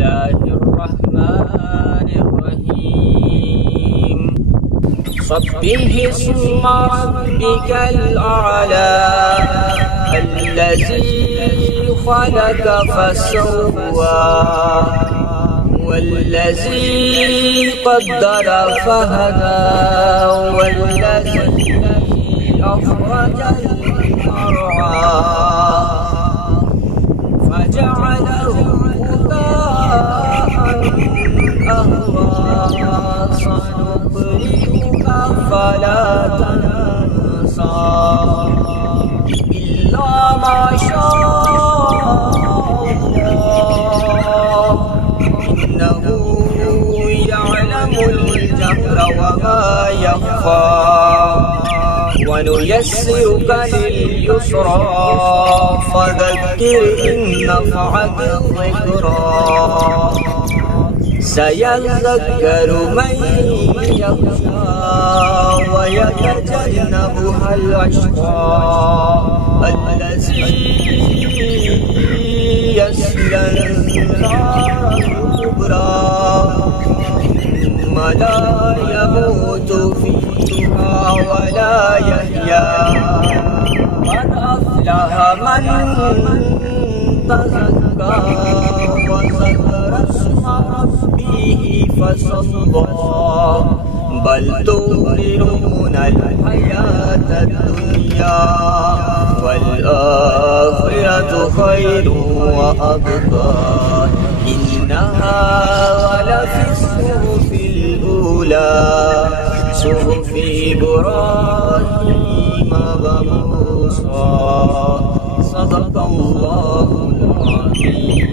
الله الرحمن الرحيم سبح اسم ربك الأعلى الذي خلق فسوى والذي قدر فهدى والذي أخرج المرعى فجعله غثاء أهوى سنقرئك فلا تنسى إلا ما شاء الله إنه يعلم الجهر وما يخفى ونيسرك لليسرى فذكر إن نفعت الذكرى سيذكر من يخشى ويتجنبها الأشقى الذي يصلى النار الكبرى ثم لا يموت فيها ولا يحيا قد أفلح من تزكى وذكر اسم ربه فصلى بل تؤثرون الحياة الدنيا والآخرة خير وأبقى إنها لفي الصحف الأولى صحف إبراهيم وموسى صدق الله العظيم.